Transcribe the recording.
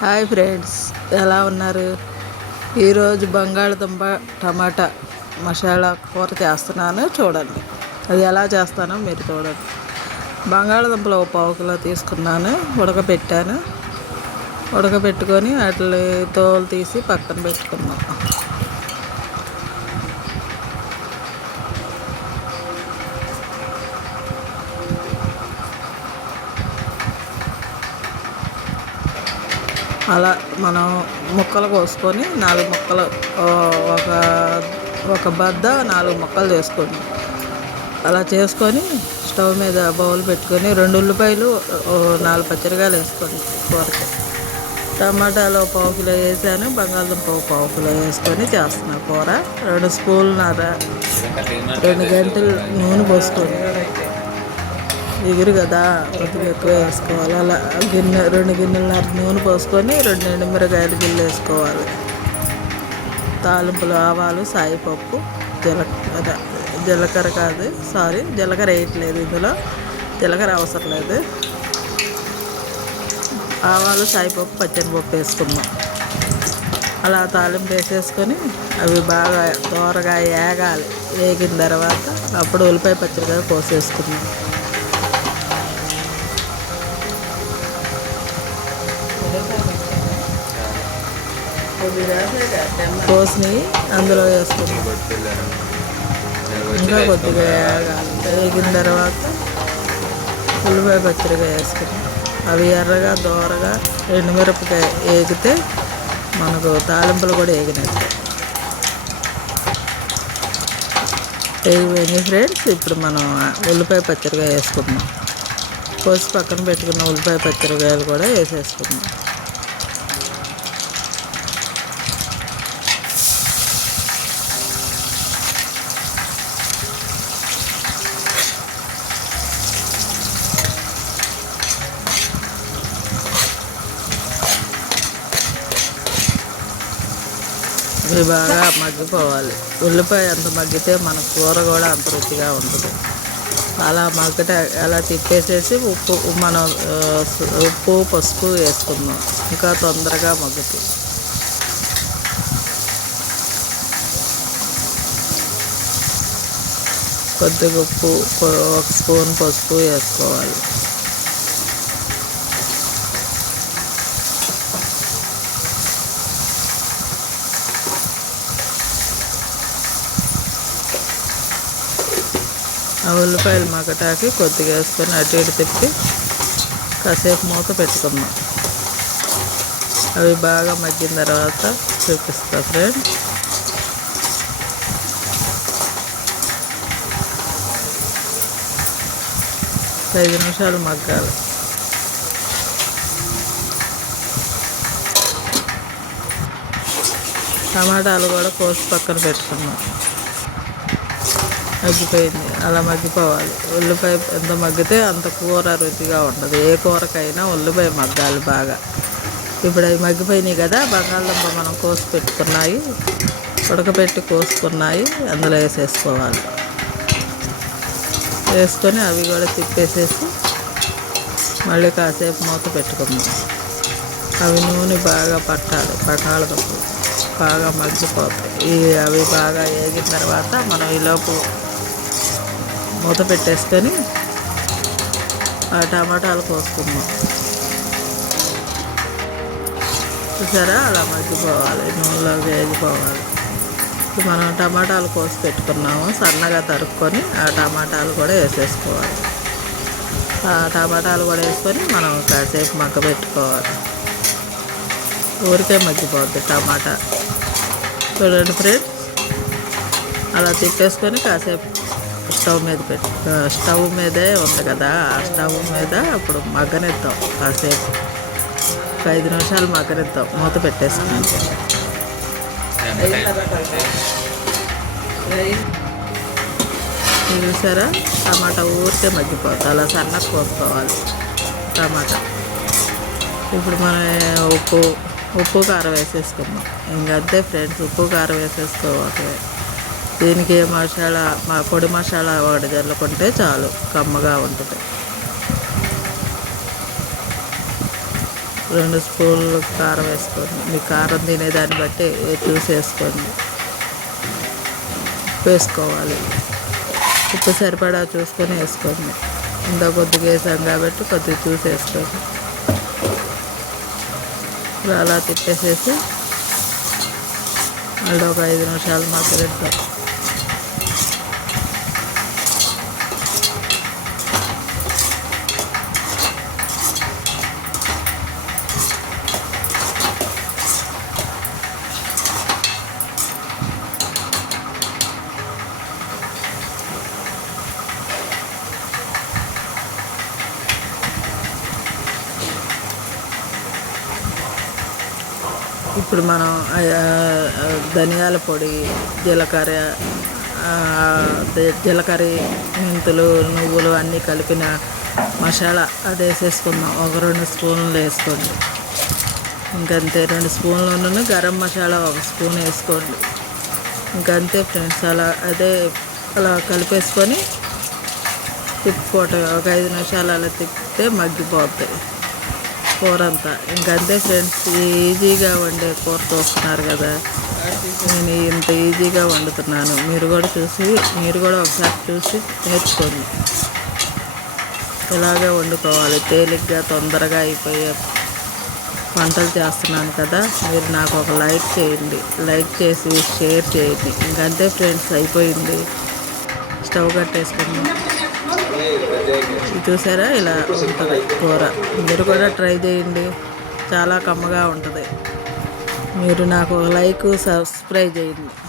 Hi friends ఎలా ఉన్నారు? ఈరోజు బంగాళదుంప టమాటా మసాలా కూర చేస్తున్నాను చూడండి. అది ఎలా చేస్తానో మీరు చూడండి. బంగాళదుంపలు ఒక పావు కిలో తీసుకున్నాను ఉడకబెట్టాను. ఉడకబెట్టుకొని వాటి తోలు తీసి పక్కన పెట్టుకున్నాను అలా మనం ముక్కలు కోసుకొని నాలుగు ముక్కలు ఒక ఒక బద్ద నాలుగు ముక్కలు చేసుకోండి. అలా చేసుకొని స్టవ్ మీద బౌల్ పెట్టుకొని రెండు ఉల్లిపాయలు నాలుగు పచ్చడికాయలు వేసుకోండి కూరకి. టమాటాలు పావు కిలో వేసాను బంగాళదుంప పావు కిలో వేసుకొని చేస్తున్నాను కూర. రెండు స్పూన్లు నర రెండు గంటలు నూనె పోసుకోండి. ఎగురు కదా కొద్దిగా ఎక్కువ వేసుకోవాలి. అలా గిన్నె రెండు గిన్నెల నూనె పోసుకొని రెండు ఎండుమిరకాయలు గిన్నె వేసుకోవాలి. తాలింపులు ఆవాలు సాయిపప్పు జీలకర్ర జీలకర్ర కాదు సారీ జీలకర్ర వేయట్లేదు ఇందులో. జీలకర్ర అవసరం లేదు. ఆవాలు సాయిపప్పు పచ్చనిపప్పు వేసుకున్నాం. అలా తాలింపు వేసేసుకొని అవి బాగా దోరగా ఏగాలి. వేగిన తర్వాత అప్పుడు ఉల్లిపాయ పచ్చడిగా పోసేసుకున్నాం కోసి అందులో వేసుకున్నాం ఇంకా కొద్దిగా వేగిన తర్వాత ఉల్లిపాయ పచ్చడిగా వేసుకున్నాం అవి ఎర్రగా దోరగా ఎండుమిరపకాయ వేగితే మనకు తాలింపులు కూడా వేగినట్టు వేగిపోయింది ఫ్రెండ్స్ ఇప్పుడు మనం ఉల్లిపాయ పచ్చడిగా వేసుకుందాం. కోసి పక్కన పెట్టుకున్న ఉల్లిపాయ పచ్చడికాయలు కూడా వేసేసుకుందాం. ఇవి బాగా మగ్గిపోవాలి. ఉల్లిపాయ ఎంత మగ్గితే మన కూర కూడా అంత రుచిగా ఉంటుంది. అలా మగ్గట అలా తిప్పేసేసి ఉప్పు మనం ఉప్పు పసుపు వేసుకుందాం. ఇంకా తొందరగా మగ్గుతుంది కొద్దిగా ఉప్పు ఒక స్పూన్ పసుపు వేసుకోవాలి. ఉల్లిపాయలు మగటాకి కొద్దిగా వేసుకొని అటు ఇటు తిప్పి కాసేపు మూత పెట్టుకుందాం. అవి బాగా మగ్గిన తర్వాత చూపిస్తా ఫ్రెండ్. ఐదు నిమిషాలు మగ్గాలి. టమాటాలు కూడా కోసి పక్కన పెట్టుకున్నాం మగ్గిపోయింది. అలా మగ్గిపోవాలి. ఉల్లిపాయ ఎంత మగ్గితే అంత కూర రుచిగా ఉండదు. ఏ కూరకైనా ఉల్లిపాయ మగ్గాలి బాగా. ఇప్పుడు అవి మగ్గిపోయినాయి కదా బంగాళదుంప మనం కోసి పెట్టుకున్నాయి. ఉడకబెట్టి కోసుకున్నాయి. అందులో వేసేసుకోవాలి. వేసుకొని అవి కూడా తిప్పేసేసి మళ్ళీ కాసేపు మూత పెట్టుకుందాం. అవి నూనె బాగా పట్టాలి బంగాళదుంపలు బాగా మగ్గిపోతాయి. ఈ అవి బాగా వేగిన తర్వాత మనం ఈలోపు మూత పెట్టేసుకొని ఆ టమాటాలు కోసుకుందాం. చూసారా? అలా మగ్గిపోవాలి నూనెలో వేగిపోవాలి. మనం టమాటాలు కోసి పెట్టుకున్నాము సన్నగా తరుక్కొని ఆ టమాటాలు కూడా వేసేసుకోవాలి. ఆ టమాటాలు కూడా వేసుకొని మనం కాసేపు మగ్గ పెట్టుకోవాలి ఊరికే మగ్గిపోద్ది టమాటా. చూడండి ఫ్రెండ్స్ అలా తిప్పేసుకొని కాసేపు స్టవ్ మీద పెట్టు స్టవ్ మీదే ఉంది కదా ఆ స్టవ్ మీద అప్పుడు మగ్గనిద్దాం కాసేపు. ఒక ఐదు నిమిషాలు మగ్గనిద్దాం మూత పెట్టేసుకున్నాం. చూసారా? టమాటా ఊరికే మగ్గిపోతుంది అలా సన్నగా కోసుకోవాలి టమాటా. ఇప్పుడు మనం ఉప్పు ఉప్పు కారం వేసేసుకుందాం. ఇంకంతే ఫ్రెండ్స్ ఉప్పు కారం వేసేసుకోవాలి. దీనికి ఏ మసాలా మా పొడి మసాలా వాడి జల్లుకుంటే చాలు కమ్మగా ఉంటుంది. రెండు స్పూన్లు కారం వేసుకోండి. మీ కారం తినేదాన్ని బట్టి చూసి వేసుకోండి. వేసుకోవాలి. ఉప్పు సరిపడా చూసుకొని వేసుకోండి. ఇంత కొద్దిగా వేసాం కాబట్టి కొద్దిగా చూసి వేసుకోండి. అలా తిప్పేసేసి మళ్ళీ ఒక ఐదు నిమిషాలు మగ్గనిద్దాం ఇప్పుడు మనం ధనియాల పొడి జీలకర్ర జీలకర్ర మెంతులు నువ్వులు అన్నీ కలిపిన మసాలా అది వేసేసుకుందాం. ఒక రెండు స్పూన్లు వేసుకోండి. ఇంకంతే రెండు స్పూన్లు గరం మసాలా ఒక స్పూన్ వేసుకోండి. ఇంకంతే ఫ్రెండ్స్ అలా అదే అలా కలిపేసుకొని తిప్పుకోవటం ఒక ఐదు నిమిషాలు అలా తిప్పితే మగ్గిపోతాయి కూర అంతా. ఇంకంతే ఫ్రెండ్స్ ఈజీగా వండే కూర చూస్తున్నారు కదా. నేను ఇంత ఈజీగా వండుతున్నాను. మీరు కూడా చూసి మీరు కూడా ఒకసారి చూసి నేర్చుకోండి. ఇలాగే వండుకోవాలి. తేలిగ్గా తొందరగా అయిపోయే వంటలు చేస్తున్నాను కదా. మీరు నాకు ఒక లైక్ చేయండి. లైక్ చేసి షేర్ చేయండి. ఇంకంతే ఫ్రెండ్స్ అయిపోయింది. స్టవ్ కట్టేసుకుందాం. చూసారా? ఇలా ఉంటుంది. కూర. మీరు కూడా ట్రై చేయండి. చాలా కమ్మగా ఉంటుంది. మీరు నాకు ఒక లైక్ సబ్స్క్రైబ్ చేయండి.